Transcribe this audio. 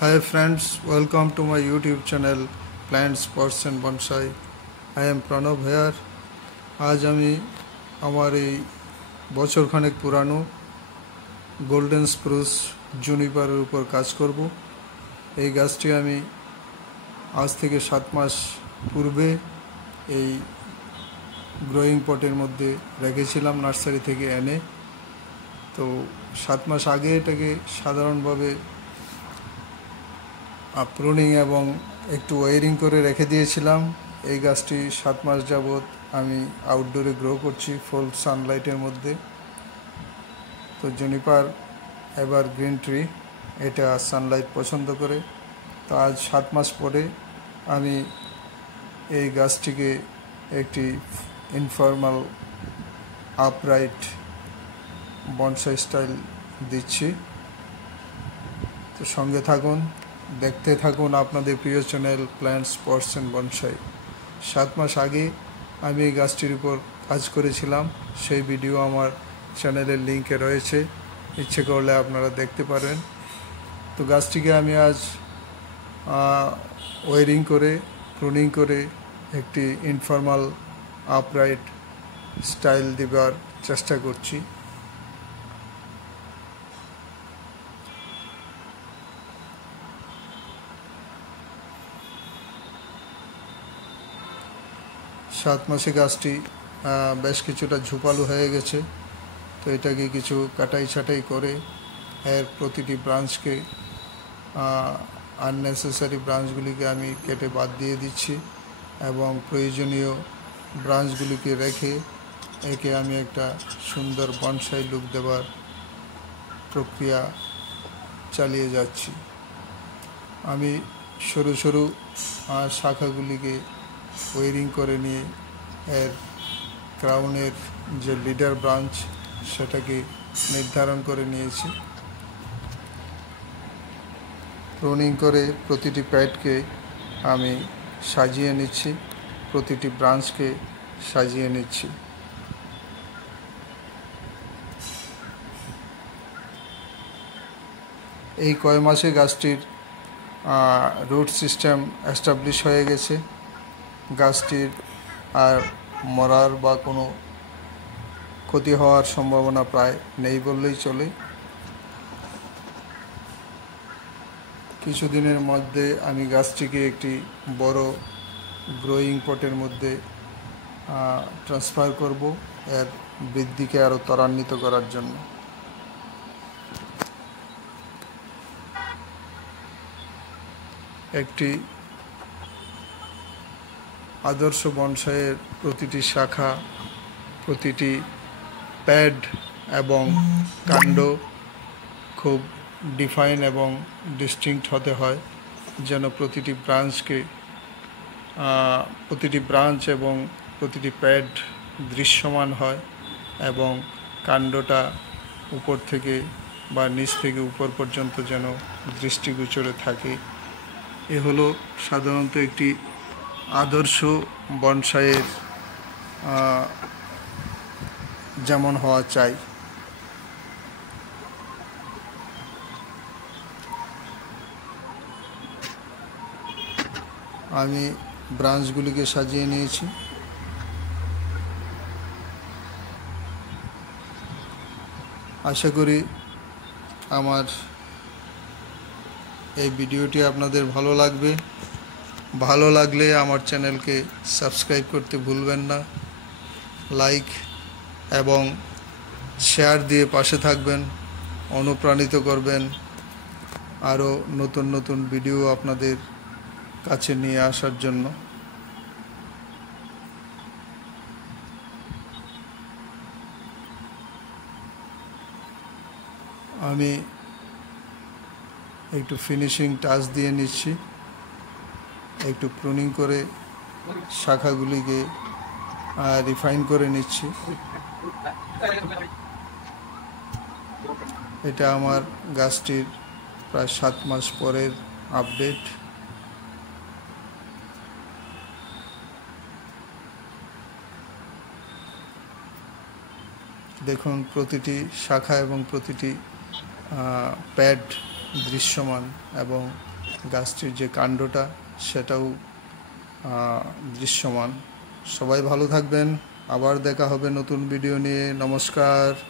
Hi friends, welcome to my YouTube channel Plants, Pots and Bonsai. I am Pranav here. आज আমি আমার এই বছরখানেক পুরানো গোল্ডেন স্প্রুস জুনিপারের উপর কাজ করব। এই গাছটি আমি আজ থেকে 7 মাস পূর্বে এই গ্রোয়িং পটের মধ্যে রেখেছিলাম নার্সারি থেকে এনে। তো 7 মাস আগে এটাকে সাধারণভাবে প্রুনিং এবং একটু ওয়ারিং করে রেখে দিয়েছিলাম। এই গাছটি 7 মাস যাবৎ আমি আউটডোরে গ্রো করছি ফুল সানলাইটের মধ্যে। তো জুনিপার এভার গ্রিন ট্রি, এটা সানলাইট পছন্দ করে। তো আজ 7 মাস পরে আমি এই গাছটিকে একটি ইনফর্মাল আপরাইট বনসাই স্টাইল দিচ্ছি। তো সঙ্গে থাকুন, দেখতে থাকুন আপনাদের প্রিয় channel plants, pots and bonsai. 7 মাস আগে আমি এই গাছটির উপর কাজ করেছিলাম, সেই ভিডিও আমার চ্যানেলের লিঙ্কে রয়েছে, ইচ্ছে করলে আপনারা দেখতে পারেন। তো গাছটিকে আমি আজ ওয়ারিং করে প্রুনিং করে একটি ইনফর্মাল আপরাইট স্টাইল দেবার চেষ্টা করছি। সাত মাসে গাছটি বেশ কিছুটা ঝোপালো হয়ে গেছে। তো এটাকে কিছু কাটাই ছাটাই করে এর প্রতিটি ব্রাঞ্চকে আননেসেসারি ব্রাঞ্চগুলিকে আমি কেটে বাদ দিয়ে দিচ্ছি এবং প্রয়োজনীয় ব্রাঞ্চগুলিকে রেখে একে আমি একটা সুন্দর বনসাই লুক দেবার প্রক্রিয়া চালিয়ে যাচ্ছি। আমি সরু সরু শাখাগুলিকে ওয়ারিং করে নিয়ে এর ক্রাউনের যে লিডার ব্রাঞ্চ সেটাকে নির্ধারণ করে নিয়েছি। প্রুনিং করে প্রতিটি প্যাডকে আমি সাজিয়ে নিচ্ছি, প্রতিটি ব্রাঞ্চকে সাজিয়ে নিচ্ছি। এই কয় মাসে গাছটির রুট সিস্টেম এস্টাবলিশ হয়ে গেছে। গাছটির আর মরার বা কোনো ক্ষতি হওয়ার সম্ভাবনা প্রায় নেই বললেই চলে। কিছুদিনের মধ্যে আমি গাছটিকে একটি বড় গ্রোয়িং পটের মধ্যে ট্রান্সফার করব এর বৃদ্ধিকে আরও ত্বরান্বিত করার জন্য। একটি আদর্শ বনসাইয়ের প্রতিটি শাখা, প্রতিটি প্যাড এবং কাণ্ড খুব ডিফাইন এবং ডিস্টিংক্ট হতে হয়, যেন প্রতিটি ব্রাঞ্চ এবং প্রতিটি প্যাড দৃশ্যমান হয় এবং কাণ্ডটা উপর থেকে বা নিচ থেকে উপর পর্যন্ত যেন দৃষ্টিগোচরে থাকে। এ হলো সাধারণত একটি আদর্শ বনসাইয়ের যেমন হওয়া চাই। আমি ব্রাঞ্চগুলিকে সাজিয়ে নিয়েছি। আশা করি আমার এই ভিডিওটি আপনাদের ভালো লাগবে। ভালো লাগলে আমার চ্যানেলকে সাবস্ক্রাইব করতে ভুলবেন না, লাইক এবং শেয়ার দিয়ে পাশে থাকবেন, অনুপ্রাণিত করবেন আরও নতুন নতুন ভিডিও আপনাদের কাছে নিয়ে আসার জন্য। আমি একটু ফিনিশিং টাচ দিয়ে নিচ্ছি, একটু প্রুনিং করে শাখাগুলিকে রিফাইন করে নিচ্ছি। এটা আমার গাছটির প্রায় 7 মাস পরের আপডেট। দেখুন প্রতিটি শাখা এবং প্রতিটি প্যাড দৃশ্যমান এবং গাছটির যে কাণ্ডটা সেটাও দৃশ্যমান। সবাই ভালো থাকবেন, আবার দেখা হবে নতুন ভিডিও নিয়ে। নমস্কার।